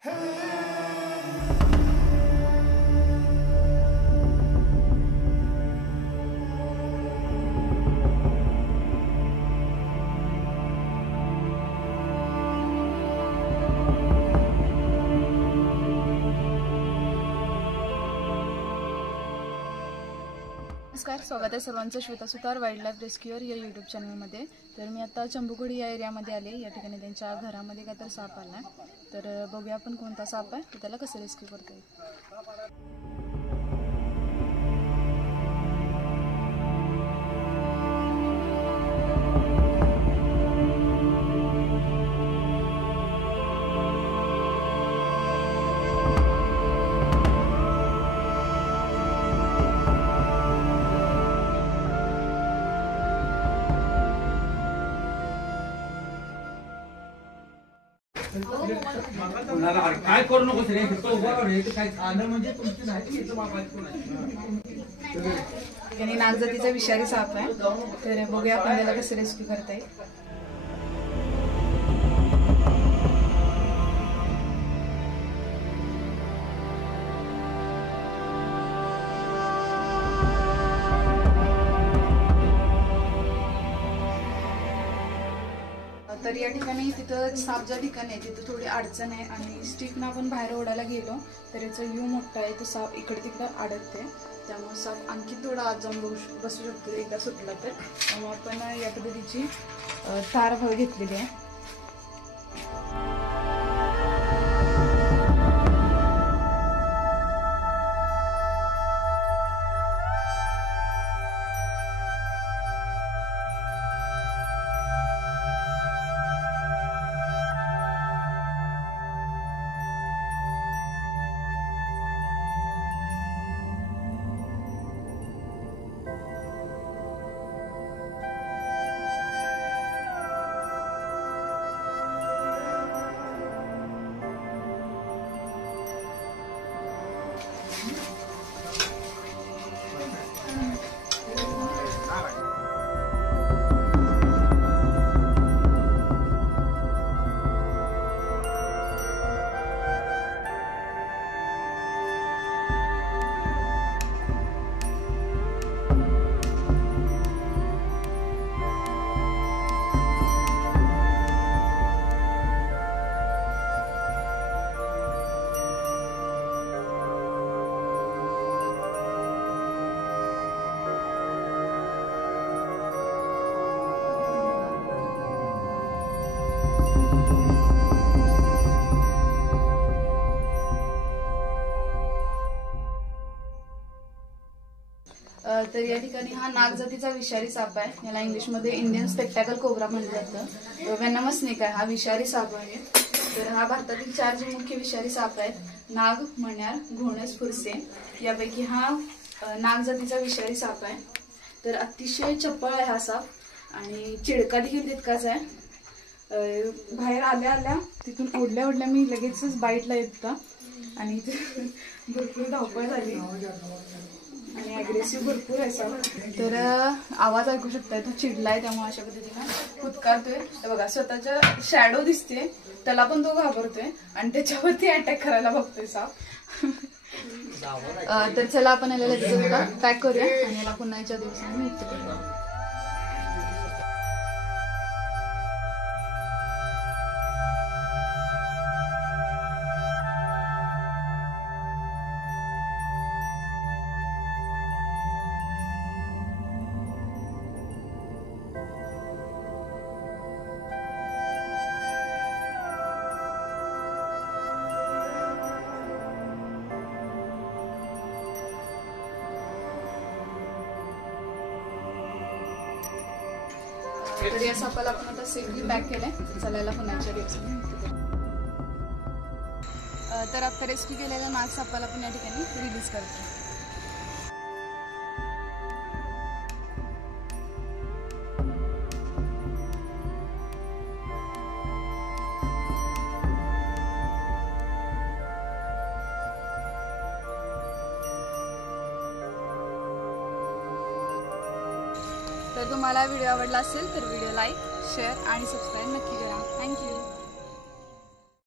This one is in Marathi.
नमस्कार, स्वागत आहे सर्वांचं श्वेता सुतार वाईल्ड लाईफ रेस्क्यूअर या यूट्यूब चॅनलमध्ये। तर मी आता चंबुगडी या एरियामध्ये आले। या ठिकाणी त्यांच्या घरामध्ये काय तर साप आला, तर बघूया आपण कोणता साप आहे तर त्याला कसं रेस्क्यू करता येईल। काय करू नकोस रे, काय झालं म्हणजे तुमची नाही याने नागजातीचा विषारी साप आहे, तर बघूया आपण त्याला कसं रेस्क्यू करता येईल। तर या ठिकाणी तिथं साप ज्या ठिकाणी आहे तिथं थोडी अडचण आहे आणि स्टिकनं आपण बाहेर ओढायला गेलो तर याचं यू मोठा आहे, तो साप इकडे तिकडे अडकते, त्यामुळे साप आणखी थोडा आत जाऊन बसू शकतो एकदा सुटला तर। त्यामुळे आपण या पद्धतीची तार घेतलेली आहे। तर या ठिकाणी हा नागजातीचा विषारी साप आहे, याला इंग्लिशमध्ये इंडियन स्पेक्टॅकल कोब्रा म्हटलं जातं। वेनमस स्नेक आहे, हा विषारी साप आहे। तर हा भारतातील 4 जे मुख्य विषारी साप आहेत, नाग, मण्यार, घोणस, फुरसे, यापैकी हा नागजातीचा विषारी साप आहे। तर अतिशय चपळ आहे हा साप आणि चिडका देखील तितकाच आहे। बाहेर आल्या आल्या तिथून ओढल्या मी लगेचच बाईटला येत होता आणि भरपूर धावपळ झाली आणि अग्रेसिव्ह भरपूर आहे साप। तर आवाज ऐकू शकताय, तो चिडलाय, त्यामुळे अशा पद्धतीने फुतकारतोय। तर बघा, स्वतःच्या शॅडो दिसते त्याला पण तो घाबरतोय आणि त्याच्यावरती अटॅक करायला बघतोय साप। तर चला आपण याला पॅक करूया आणि याला पुन्हा याच्या दिवसांनी मुक्त करूया। तर या सापाला आपण आता सेफली पॅक केलंय, चालायला पुण्याच्या दिवसांनी। तर आता रेस्क्यू केलेल्या नाग सापाला पण या ठिकाणी रिलीज करतो। तर तुम्हाला व्हिडिओ आवडला असेल तर व्हिडिओ लाईक, शेअर आणि सबस्क्राईब नक्की करा। थँक्यू।